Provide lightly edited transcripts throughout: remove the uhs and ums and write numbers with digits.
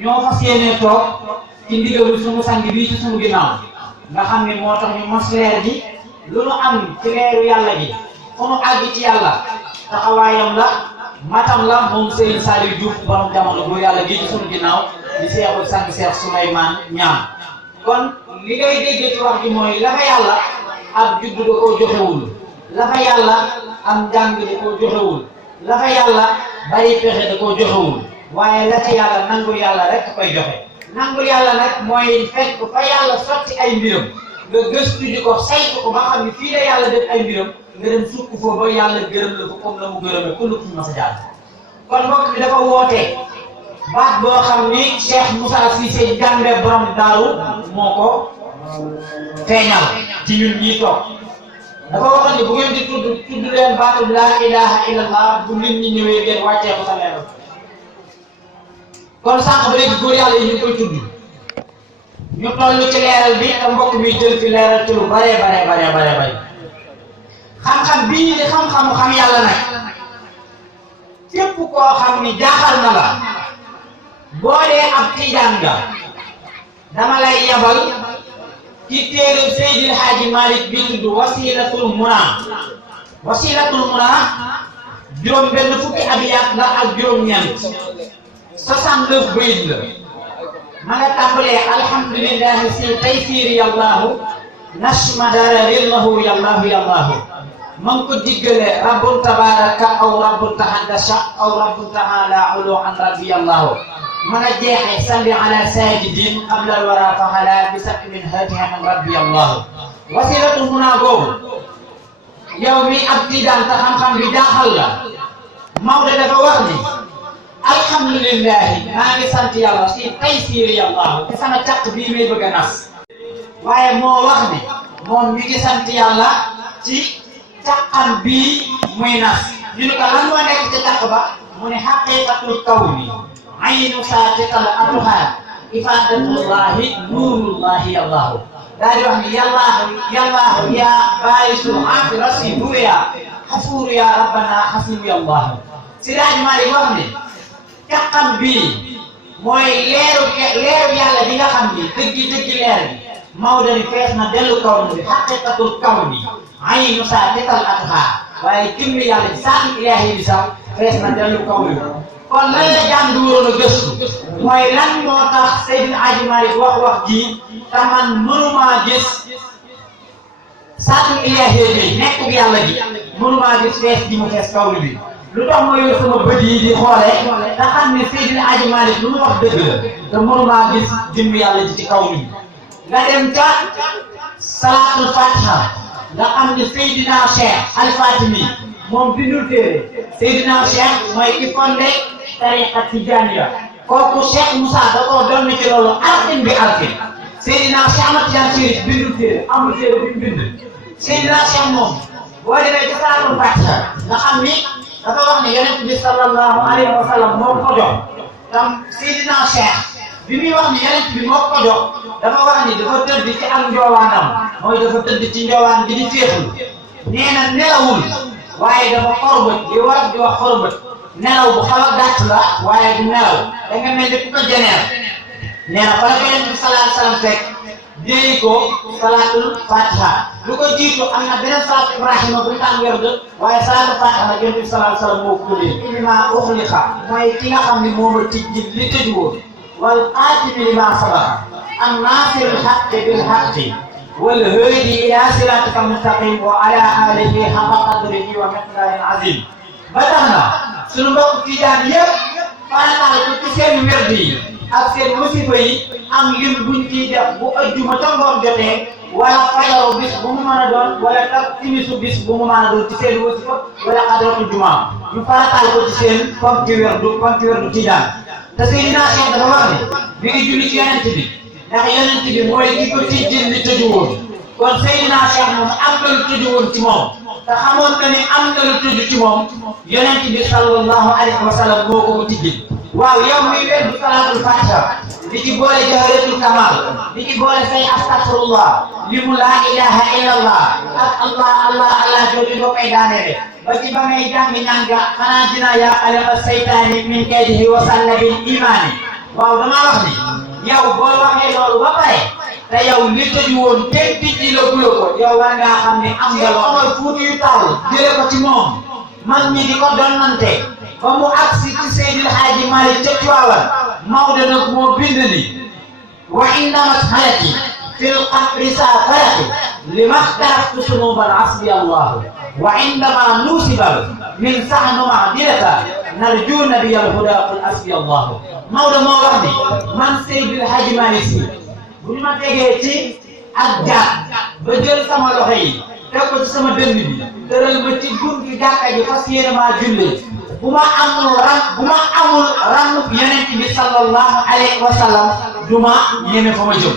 ñoo fas yéene toog ci ndigalu sunu sang bii ci sunu ginnaaw nga xam ne moo tax ñu mos leer gi lu nu am ci leeru yàlla gi fu nu àgg ci yàlla taxawaayam la matam la moom Serigne Saliou Diouf borom jamono bu yàlla gi ci sunu ginnaaw di seexul sang Seex Souleymane Niang kon li ngay dégg ci wax ji mooy la fa yàlla ab juddu da koo joxewul la fa yàlla am njàng da koo joxewul la fa yàlla bari pexe da koo joxewul waaye la ci yàlla nangu yàlla rek koy joxe nangu yàlla nag mooy fekk fa yàlla sotti ay mbiram nga gëstu ji ko saytu ko ba xam ne fii la yàlla def ay mbiram nga dem sukk foofu ba yàlla gërëm la ko comme la mu gërëmee ku lu ma sa jaar kon mbokk bi dafa woote baat boo xam ni Cheikh Moussa Cissé Diambe borom daaru moo ko feeñal ci ñun ñii toog dafa waxoon ni bu ngeen di tudd leen baatu laa ilaha illallah bu nit ñi ñëwee ngeen wàccee ko sa leeral kon sànq ba léegi góor yàlla yi ñu ngi koy tudd ñu toll ci leeral bi te mbokk mi jël fi leeral ci lu bare xam-xam bii di xam-xamu xam yàlla nag képp koo xam ni jaaxal na la boo dee ab tijaan nga dama lay yabal ci téere Seydil Hadji Malick bi tudd wasilatul muna juróom benn fukki abiyat la ak juróom ñeent 69 bayit la ma nga tàmbalee alhamdulillahi si taysiri yallahu nashma dararillahu yallahu ma ngi ko diggale rabbun tabaraka aw rabbun tahaddasa aw rabbun taala ulu an rabbi yallahu ma nga jeexe salli ala sajidin qabla alwara fahala bi sakki min hatiha min rabbi yallahu wasilatu muna googu yow mi ab tiidaan ta xam-xam bi jaaxal la Maodo dafa wax ni alhamdulillahi maa ngi sant yàlla si taysiri yàlla te sama càq bii may bëgg a nas waaye moo wax ni moom mi ngi sant yàlla ci càqam bii muy nas ñu ne ko lan moo nekk ci càq ba mu ne xaqiqatul kawni aynu saatiqal atuha ifadatullahi nurullahi yàllaahu daal di wax ni yàllaahu yaa baarisul afirasi nuya xafuuru yaa rabbana xasibu yàllaahu si daaj maa di wax ni càqam bii mooy leeru yàlla bi nga xam ni dëgg leer bi Maodo ni fees na dellu kaw ni xaqiqatul kawni aynu saatiqal atuha waaye jëmmi yàlla ci saati ilaahi bi sax fees na dellu kaw ni kon lan la jàng di waroon a gëstu mooy lan moo tax Seydil Hadji Malick wax ji te man mënumaa gis saati ilaahi bi nekk yàlla gi mënumaa gis fees ji mu fees kaw ni bi lu tax ma yor sama bët yi di xoole te xam ne Seydil Hadji Malick lu mu wax dëgg la te mënumaa gis jëmm yàlla ji ci kaw ni nga dem ca salaatul fatiha nga xam ne Seydina Cheikh Al Fatimi moom bindul téere Seydina Cheikh mooy ki fondé tariqa Tijaaniya kooku Cheikh Moussa da koo doon ci loolu arkin bi arkin Seydina Cheikh Ahmad Tidiane Chérif bindul téere amul téere bi mu bind Seydina Cheikh moom boo demee ci salaatul fatiha nga xam ni dafa wax ne yonent bi sallallahu alayhi wa sallam moo ko jox tam Seydina Cheikh bi muy wax ni yonent bi moo ko jox dafa wax ni dafa tëdd ci ak njoowaanam mooy dafa tëdd ci njoowaan bi di féexlu nee na nelawul waaye dafa xorbët li war di wax xorbët nelaw bu xaw a gàtt la waaye du nelaw da nga mel ni ku ko jeneer nee na fa la ko yonent bi sallallahu alayhi wa sallam fekk déey ko salaatul fatiha lu ko jiitu am na beneen salaatu Ibrahima bu ñu daan werd waaye salaatul fatiha la yonent bi sallallahu alayhi wa sallam moo ko tuddee limaa uxliqa mooy ki nga xam ni moo ma tijji li tëju woon wal xaatimi limaa sabaqa an naasiril haqqi bil haqqi wal haadi ilaa siraatika mustaqim wa ala aalihi haqqa qadrihi wa miqdaaril aziim ba tax na sunu mbokk tijaan yëpp farataal ko ci seen werd yi ak seen wasifa yi am lim buñ ciy def bu ajjuma ca ngoon jotee wala fajaru bis bu mu mën a doon wala timisu bis bu mu mën a doon ci seen wasifa wala xadratu jumaa ñu farataal ko ci seen ponki werdu tijaan te Seydina Cheikh dafa wax ne mi ngi julli ci yonent bi ndax yonent bi mooy ki ko tijjil li tëju woon kon Seydina Cheikh moom am na lu tëju woon ci moom te xamoon na ni am na lu tëju ci moom yonent bi sallallahu alayhi wa sallam moo ko tijji waaw yow muy wér du salaatul fatiha di ci boole jawharatul kamal di ci boole say astaghfirullah li mu laa ilaha illallah ak allah allah allah jooju doo koy daanele ba ci ba ngay jàng ñaan ga xanaa dina yaa xaliqa seytaani min kaydihi wa sallabil imaani waaw damaa wax ni yow boo waxee loolu ba pare te yow li tëju woon kenn tijji la gula ko yow war ngaa xam ne am nga loo Omar Fuuti yu Taal jële ko ci moom mag ñi di ko donnante ba mu agsi ci Seydil Haaji Maalik ca Tiwaawan Maodo nag moo bind ni wa indamat hayati fil qabri safarati lima xtaraftu sunuban asbi allahu wa indama nusiba min sahnu mahdilata narju nabiyal huda qul asbi allahu Maodo moo wax ni man Seydil Haaji Maalik Si bu ñu ma tegee ci ak jaat ba jël sama loxo yi teg ko ci sama dënn bi tëral ma ci buntu jàkka ji fas yéene maa jullee bu ma amul rannu yonent bi sallallahu alayhi wa sallam du ma ñeme fa ma jëm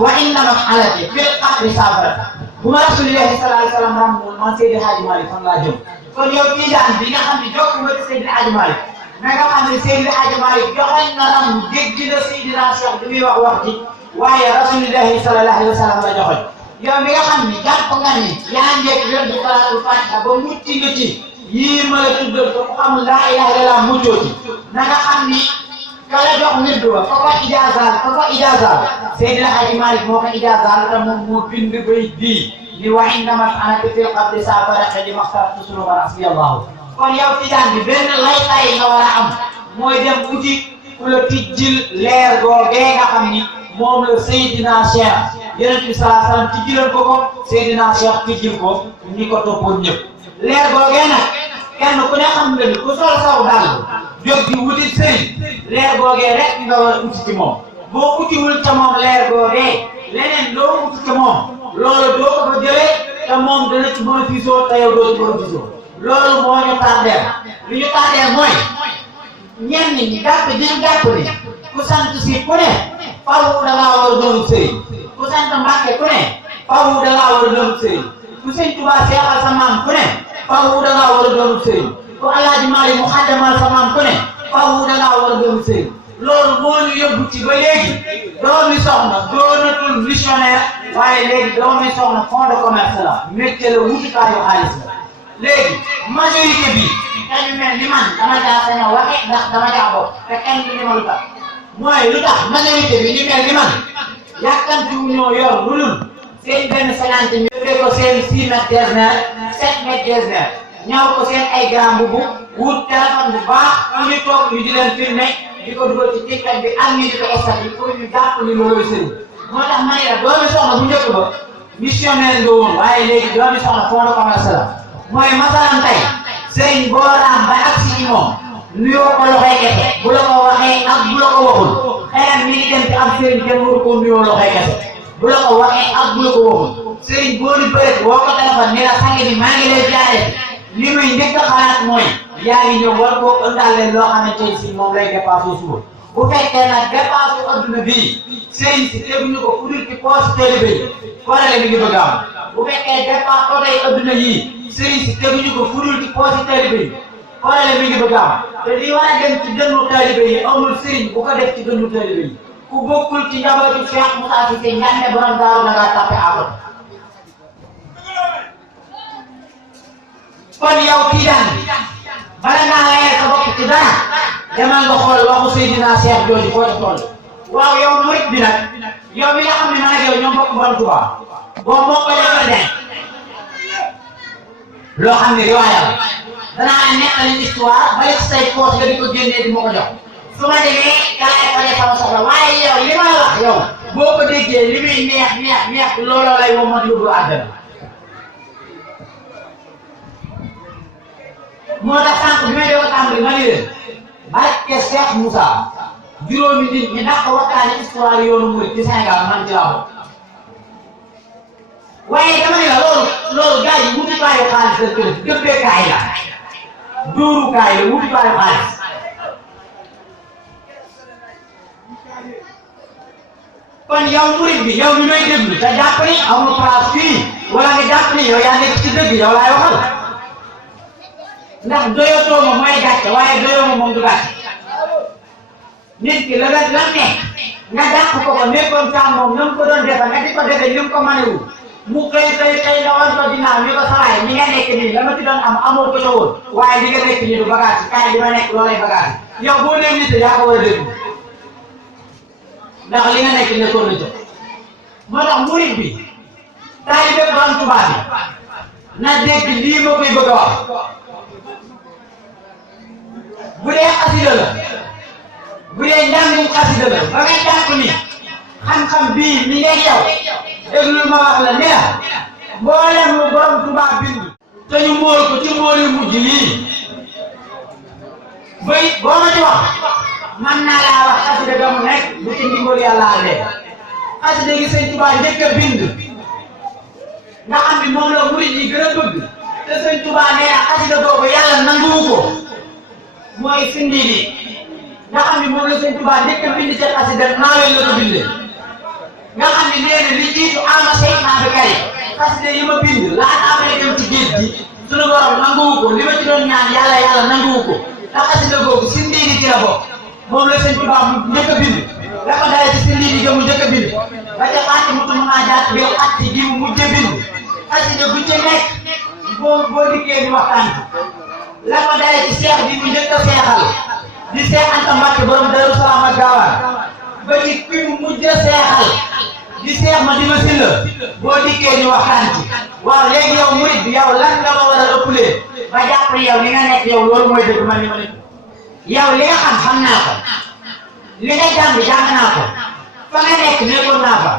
wa innama alati fil qabri sabra bu ma rasulillahi sallallahu alayhi wa sallam ramul man Seydi Hadji Malick fan laa jëm kon yow tijaan bi nga xam ne jokk nga ci Seydi Hadji Malick mais nga xam ne Seydi Hadji Malick joxoñ na ram dégg na Seydina Cheikh bi muy wax ji waaye rasulillahi sallallahu alayhi wa sallam la joxoñ yow mi nga xam ni jàpp nga ni yaa njëkk wér du salaatul fatiha ba mucc nga ci yii ma la tuddal ko xam laa ilaha illallah muccoo ci na nga xam ni ka la jox nit ba fa ko ijaazaal Seydina Hadji Malick moo ko ijaazaal te moom moo bind bay bii li wa indamat anati fil qabri safaraka li maxtaratu sunuban asbi allahu kon yow tijaan bi benn laytaay nga war a am mooy dem uti ku la tijjil leer googee nga xam ni moom la Seydina Cheikh yonent bi sallallahu alayhi wa sallam tijjiloon ko Seydina Cheikh tijjil ko ñi ko toppoon ñëpp leer googee nag kenn ku ne xam nga ni ku sol saw dàll jóg di wuti sëriñ leer googee rek nga war a uti ci moom boo utiwul ca moom leer googee leneen loo uti ca moom loolu doo ko fa jëlee te moom dana ci bénéfice te yow doo ci bénéfice loolu moo ñu tardeel li ñu tardeel mooy ñenn ñi jàpp ni ku sant si ku ne faw da ngaa war a doon sëriñ ku sant Mbàkke ku ne faw da ngaa war a doon sëriñ ku sëñ Tuubaa seexal sa maam ku ne faw da ngaa war a doon sëriñ ku Alaaji Maalik mu xaddamal sa maam ku ne faw da ngaa war a doon sëriñ loolu moo ñu yóbbu ci ba léegi doomi soxna doonatul missionnaire waaye léegi doomi soxna fond de commerce la métier la wutukaayu xaalis la léegi majorité bi dañu mel ni man dama jaa sañ a waxe ndax dama jaa bokk te kenn du ñu ma lu tax mooy lu tax majorité bi ñu mel ni man yàkkamti wu ñoo yor lu dul seen benn 50 ñu tuddee ko seen 6 mètres designer 7 mètres designer ñaw ko seen ay grand mbubu wut téléphone bu baax fu ñu toog ñu di leen filmer di ko dugal ci TikTok bi am ñu di ko estat yi pour ñu jàpp ni loolu sëriñ moo tax ma ne la doomi soxna bu njëkk ba missionnaire nga woon waaye léegi doomi soxna fond de commerce la mooy masalan tey sëriñ boo raam ba agsi ci moom nuyoo ko loxoy kese bu la ko waxee ak bu la ko waxul xëyam mi ngi dem ci am sëriñ kenn waru ko nuyoo loxoy kese bu la ko waxee ak bu la ko waxul sëriñ boo di bëreet woo ko téléphone ni la sang bi maa ngi lay jaaree li muy njëkk a xalaat mooy yaa ngi ñëw war koo ëndaale loo xamante ne si moom lay dépassé suba bu fekkee nag dépassé adduna bii sëriñ si teguñu ko fu dul ci poche taalibe yi problème mi ngi bëgg a am bu fekkee dépassé otoy adduna yii sëriñ si teguñu ko fu dul ci poche taalibe yi problème mi ngi bëgg a am te li war a dem ci dënnu taalibe yi amul sëriñ bu ko def ci dënnu taalibe yi ku bokkul ci njabootu Cheikh Moussa Cissé ñaan borom daaru na ngaa tappe aatoon kon yow tijaan bi bala ngaa layee sa bopp ci dara demal nga xool waxu Seydina Cheikh jooju foo ci toll waaw yow murit bi nag yow mi nga xam ne man ak yow ñoo bokk Borom Tuubaa boo moo ko defal den loo xam ne riwaaya la danaa nettali histoire ba ci say poos nga di ko génnee di ma ko jox su ma demee kaa ko def sama soxla waaye yow li ma la wax yow boo ko déggee li muy neex looloo lay woo mat yóbbu àddina moo tax sànq bi may doog a tàmbali ma ni leen barke Cheikh Moussa juróomi nit ñi ndax waxtaane histoire yoonu murid ci Sénégal man ci laa bokk waaye dama ne la loolu gars yi wutukaayu xaalis la kër dëbbeekaay la dóorukaay la wutukaayu xaalis kon yow murid bi yow mi may déglu te jàpp ni amul place fii wala nga jàpp ni yow yaa nekk ci dëgg yow laay waxal ndax doyatoo ma mooy gàcce waaye doyoo ma moom du gàcce nit ki la nekk nga dàq ko nekkoon saa moom na mu ko doon defee nga di ko defee ni mu ko mënewul mu xëy nga wan ko ginnaaw ni ko sawaay ni nga nekk nii la ma ci doon am amoo ko ca woon waaye li nga nekk nii du bagage yi kaay bi ma nekk loolay bagage yi yow boo dee nit yaa ko war a déglu ndax li nga nekk nekkoon na jot moo tax murid bi taalibe Borom Tuubaa bi na dégg lii ma koy bëgg a wax bu dee xasida la bu dee njàngum xasida la ba nga jàpp ni xam-xam bii mi ngay yow déglu ma wax la ne la mboolem lu Borom Tuubaa bind te ñu móol ko ci móoli mujj lii bay boo ma ci wax man naa laa wax xasida ga mu nekk bu ci ndimbal yàlla àndee xasida gi Sëñ Tuubaa njëkk a bind nga xam ni moom la murid yi gën a bëgg te Sëñ Tuubaa nee na xasida boobu yàlla nanguwu ko mooy Sindiidi nga xam ni moom la Sëñ Tuubaa njëkk a bind ca xasida Naawel la ko bindee nga xam ni nee na li jiitu ama seytaan bi kay xasida yi ma bind laata amee dem ci géej gi sunu borom nanguwu ko li ma ci doon ñaan yàlla nanguwu ko te xasida boobu Sindiidi ci la bokk moom la Sëñ Tuubaa mu njëkk a bind la ko dalee ci Sindiidi gi mu njëkk a bind ba ca xaati mu tudd maa jaat bi xatti gi mu mujj a bind xasida bu ci nekk boo dikkee di waxtaan la ko dalee ci seex bi mu njëkk a seexal di Seex Anta Mbàkke borom Daaru Salaam ak Gaawaan ba ci ki mu mujj a seexal di Seex Madina Sylla boo dikkee di waxtaan ci waaw léegi yow murid bi yow lan nga ma war a ëppalee ba jàpp yow li nga nekk yow loolu mooy dëgg man li ma nekk yow li nga xam naa ko li nga jàng naa ko fa nga nekk nekkoon naa fa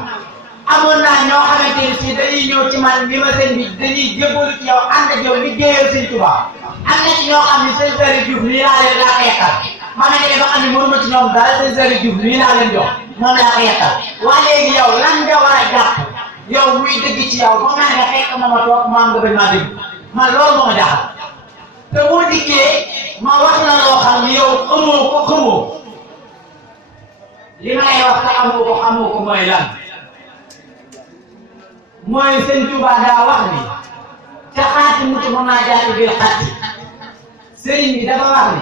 amoon naa ñoo xamante ni si dañuy ñëw ci man li ma seen bi dañuy jébbalu ci yow ànd ak yow liggéeyal Sëñ Tuubaa am na ci ñoo xam ne seen Sëriñ Diouf nii laa leen daa ko yekkal ma ne ba xam ne mënuma ci ñoom dara seen Sëriñ Diouf nii laa leen jox moom laa ko yekkal waa léegi yow lan nga war a jàpp yow muy dëgg ci yow ba nga fekk ma toog maam nga bañ maa dëgg man loolu moo ma jaaxal te boo dikkee ma wax la loo xam ni yow xamoo li may wax te xamoo ko mooy lan mooy Sëñ Tuubaa daa wax ni ca xaati mutu mën naa jaati bil xatti sëriñ bi dafa wax ni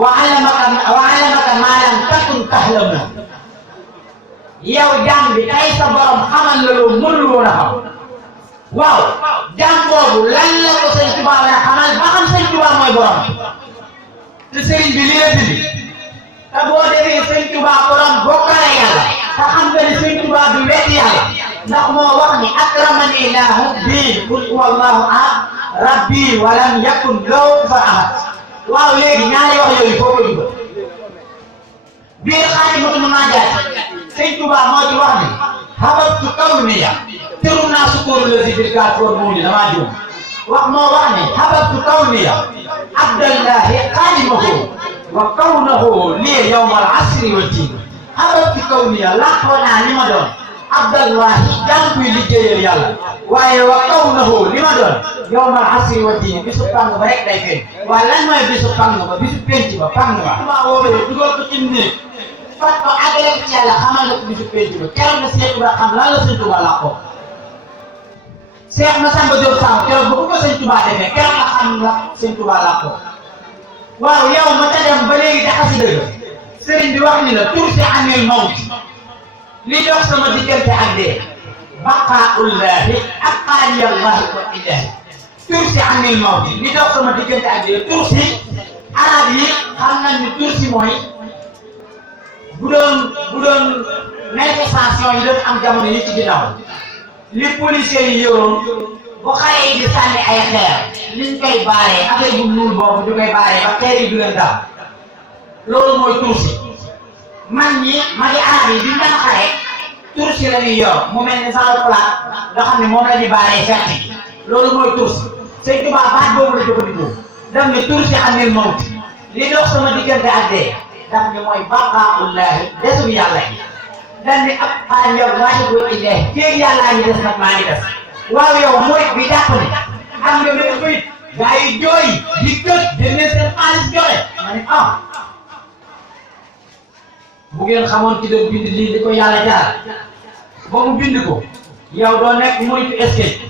wa allamaka maa lam takun ta'lam yow jàng bi tey sa borom xamal la loo mënul woon a xam waaw jàng boobu lan la ko Sëñ Tuubaa la xamal ba xam Sëñ Tuubaa mooy borom te sëriñ bi li la bind te boo defee Sëñ Tuubaa borom bokkale yàlla te xam nga ni Sëñ Tuubaa du wet yàlla ndax moo wax ni akramani laahu bii qul huwallahu ahad rabbi walam yakun lahu kufuwan ahad waaw léegi ñaari wax yooyu foo ko dugal biir Xaadimatul Munaajaat Sëñ Tuubaa moo ci wax ni habatu kawniya terum naa sukóoru la si biir kaat foor muuni damaa juum wax moo wax ni habatu kawniya abdallahi xaadimahu wa kawnahu lii yawmal asri wa tiin habatu kawniya làqoo naa li ma doon abdallahi jàng kuy liggéeyal yàlla waaye wa kawnahu li ma doon yawmal asri wa tiin bisu pang ba rek day feeñ waaye lan mooy bisu pang ba bisu penc ba pang ba maa woowee dugal ko ci néeg fat ko àggale ci yàlla xamal na ko bisu penc ba keroog na Seex Ibra xam lan la Sëñ Tuubaa làqoo Seex Masamba Jóob Samb keroog ba ko Sëñ Tuubaa defee keroog la xam la Sëñ Tuubaa làqoo waaw yow ma ta dem ba léegi da xasida ga sëriñ bi wax ni la tursi anil mawt li dox sama diggante ak dee baqaullahi ak xaaliyallahi wa ilahi tursi anil mawt li dox sama diggante ak dee tursi arab yi xam nañ ni tursi mooy bu doon manifestation yi doon am jamono yi ci ginnaaw li policiers yi yoroon bu xale yi di sànni ay xeer liñ koy baaree affaire bu ñuul boobu ñu koy baaree ba xeer yi du leen daal loolu mooy tursi man ñi magi arab yi duñ daan xare tursi la ñuy yor mu mel ni sans plat nga xam ne moom la ñuy baaree ferte loolu mooy tursi Sëñ Tuubaa baat boobu la jëfandikoo daf ne tursi anil mawt li dox sama diggante ak dee daf ne mooy baqaullahi desu yàlla yi daf ne ab xaaliyallahi wa ilahi féeg yàllaa ngi des nag maa ngi des waaw yow mooy bi jàpp ne am nga benn bëyit gaa yi jooy di kët génne seen xaalis joxe ma ne bu ngeen xamoon ci doon bind lii di ko yàlla jaar ba mu bind ko yow doo nekk muy escape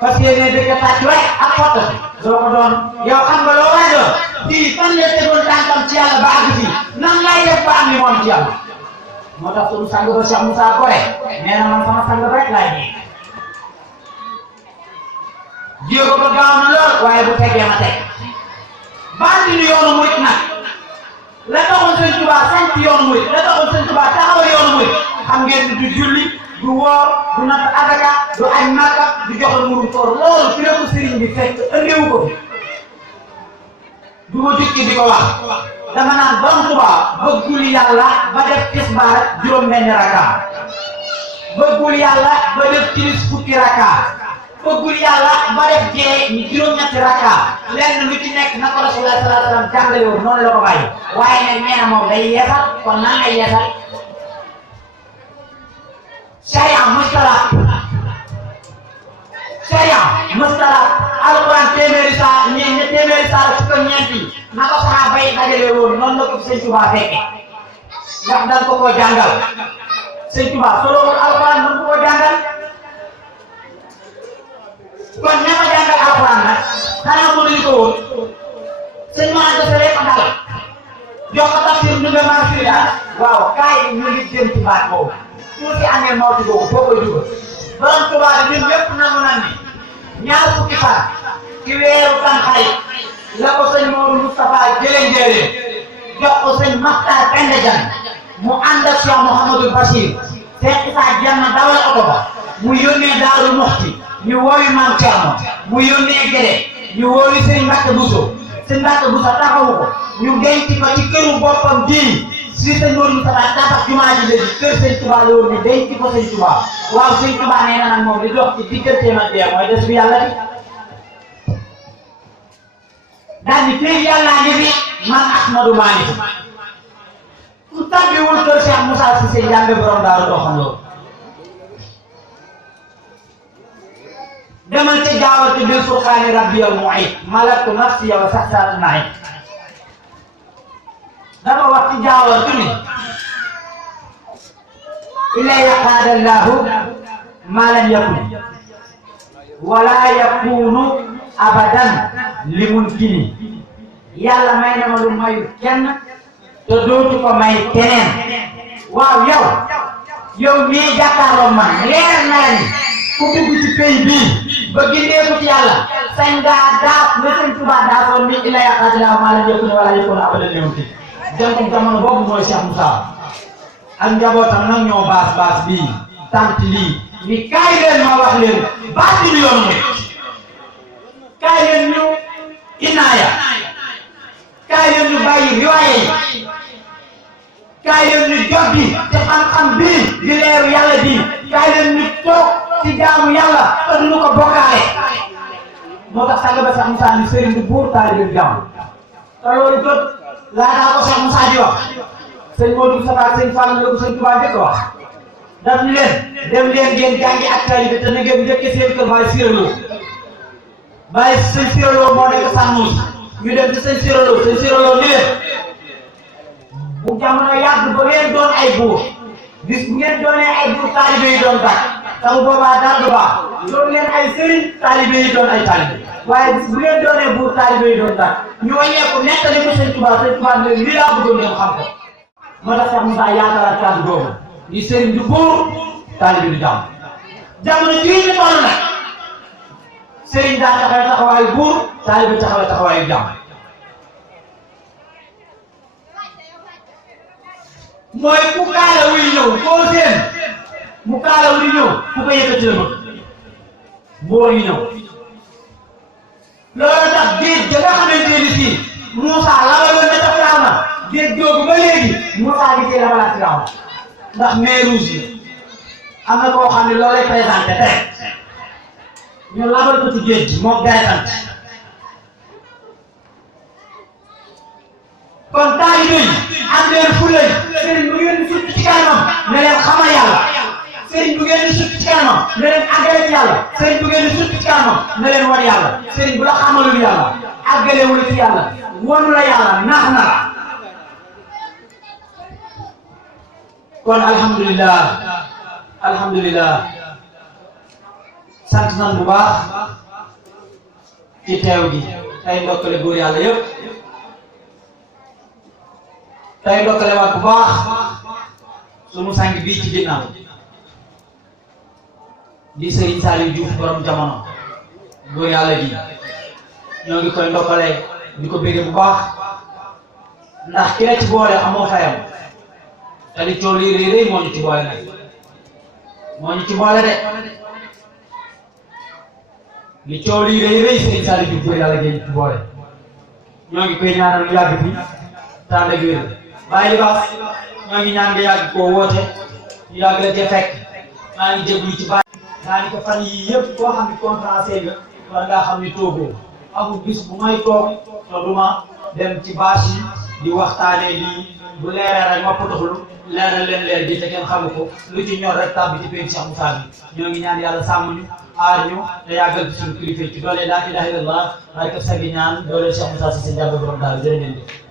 parce que ne dëkk tàcc rek ak foto doo ko doon yow xam nga loo war a doon fii fan la tegoon tànkam ci yàlla ba àgg fii nan lay def ba am li moom ci yàlla moo tax sunu sang ba Cheikh Moussa Gore nee na man sama sang rek laay dégg jéego ba gaaw na lool waaye bu tegee ma teg bandi nu yoonu murit nag la taxoon Sëñ Tuubaa sant yoonu murit la taxoon Sëñ Tuubaa taxawal yoonu murit xam ngeen du julli du woor du natt adaka du añ Makka du joxe murum koor loolu fi la ko sëriñ bi fekk ëndeewu ko du ma jukki di ko wax dama naan Borom Tuubaa bëggul yàlla ba def tisbaar juróom-benn raka bëggul yàlla ba def timis fukki raka bëggul yàlla ba def jee ñu juróom-ñetti raka lenn lu ci nekk na ko Rasulullah sallallahu alayhi wasallam jàngale woon noonu la ko bàyyi waaye nag nee na moom day yeesal kon nan lay yeesal sharia mustala alquran téeméeri saa fukk ak ñeenti na ko saxaaba yi dajale woon noonu la ko Sëñ Tuubaa fekke ndax dal ko koo jàngal Sëñ Tuubaa solo alquran mën ko koo jàngal kon ña ma jàngal alquran nag xanaa mënuñu ko woon sëñ ma anta rek dal jox ko tafsir Ndumbe Mansuri waaw kaay ñu ngi jëm ci baat boobu tuuti amee mawti boobu foo koy dugal Borom Tuubaa ñun ñëpp nangu nañ ni ñaar fukki fan ci weeru Tamxarit la ko sëñ Maodo Moustapha jëlee jox ko sëñ Maxtaar Penda Jan mu ànd ak Cheikh Mouhamadou Bachir Cheikh Issa Diagne dawal oto ba mu yónnee Daaru Muxti ñu woowi Maam Cerno mu yónnee Gede ñu woowi sëñ Mbacke Bousso sëñ Mbacke Bousso taxawu ko ñu denc ko ci këru boppam bii si sëñ Maodo Moustapha tabax jumaa ji léegi kër Sëñ Tuubaa la woon ni denc ko Sëñ Tuubaa waaw Sëñ Tuubaa nee na nag moom di dox ci digganteem ak dee mooy des bi yàlla bi daal di fii yàllaa ngi fi man Ahmadu maa ngi fi ku tàbbiwul kër Cheikh Moussa Cissé Ndiambe borom daaru doo xam loolu demal ci jaawati bil furqaani rabbiyal mu'id malaktu nafsi wa saxsaatu naay dafa wax ci jaawatu ni ilaya qaada Allahu ma lam yakun wala yakunu abadan li mumkini yàlla may na ma lu mayu kenn te dootu ko may keneen waaw yow mii jàkkaarloo man leer na la ni ku dugg ci pays bii ba gindeeku ci yàlla sañ ngaa daaf la Sëñ Tuubaa daafoon ni ilaya qaada Allahu ma lam yakun wala yakunu abadan li mumkini jànkum jamono boobu mooy Cheikh Moussa ak njabootam nag ñoo baas bii tant lii ni kaay leen ma wax leen baas bi du yoon mooy kaay leen ñu inaaya kaay leen ñu bàyyi riwaaye yi kaay leen ñu jot bi te xam-xam bii di leeru yàlla bii kaay leen ñu toog ci jaamu yàlla te duñu ko bokkaale moo tax sànga ba Cheikh Moussa ni sëriñ du buur taalibe jàmm te loolu jot laataa ko Cheikh Moussa di wax sëñ Modou Moustapha sëñ Fall la ko Sëñ Tuubaa njëkk wax daf ni leen dem leen ngeen jàngi ak taalibe te na ngeen njëkkee seen kër Baye Siralo Baye sëñ Siralo moo nekk Sànnuus ñu dem ci sëñ Siralo ni leen bu jamono yàgg ba ngeen doon ay buur bis bu ngeen doonee ay buur taalibe yi doon tax taw boobaa dara du baax doon ngeen ay sëriñ taalibe yi doon ay taalibe waaye bis bu ngeen doonee buur taalibe yi doon tax ñu wàññeeku nettali ko Sëñ Tuubaa ne lii laa bëggoon ngeen xam ko moo tax Cheikh Moussa yaakaar kàddu googu ni sëriñ du buur taalibe du jàmm jamono jii ñu toll nag sëriñ daa taxawee taxawaayu buur taalibe taxawee taxawaayu jàmm mooy ku kaala wuy ñëw koo seen mu kaala wuy ñëw ku ko yëkkati la buur yi ñëw loolu tax géej ga nga xamante ni si Moussa labaloon na ca Firawna géej googu ba léegi Moussa gi cee labalaat Firawna ndax mer rouge am na koo xam ne loolu lay présenté tey ñu labal ko ci géej gi moom deretam kon taalibe yi am leen fulla yi sëriñ bu ngeen di sukk ci kanamam ne leen xamal yàlla sëriñ bu ngeen di sukk ci kanamam ne leen àggale ci yàlla sëriñ bu ngeen di sukk ci kanamam ne leen wan yàlla sëriñ bu la xamalul yàlla àggalewul ci yàlla wanu la yàlla nax na la kon alhamdulillah alhamdulillah sant nan bu baax ci teew gi tey ndokkale góor yàlla yëpp tey ndokkale waat bu baax sunu sang bii ci ginnaaw di Serigne Saliou Diouf borom jamono góor yàlla gi ñoo ngi koy ndokkale di ko bégge bu baax ndax ki la ci boole amoo fayam te li coow lii rëy rëy moo ñu ci boole nag moo ñu ci boole de li coow lii rëy rëy Serigne Saliou Diouf góor yàlla gi ñu ci boole ñoo ngi koy ñaanal mu yàgg fi tànn ak wér bàyyi li baax ñoo ngi ñaan nga yàgg koo woote ñu yàgg la cee fekk maa ngi jéglu ci bàyyi maa ngi ko fan yii yëpp koo xam ne conférencier nga war ngaa xam ni toogoo amul bis bu may toog te duma dem ci bâche yi di waxtaanee lii bu leeree rek ma potoxlu leeral leen leer ji te kenn xamu ko lu ci ñor rek tàbbi ci penc Cheikh Moussa bi ñoo ngi ñaan yàlla sàmm ñu aar ñu te yàggal ci suñu kilifa ci doole laa ilaaha illallah barke sa gi ñaan doole Cheikh Moussa si seen jàmm borom daal jërë ngeen jëf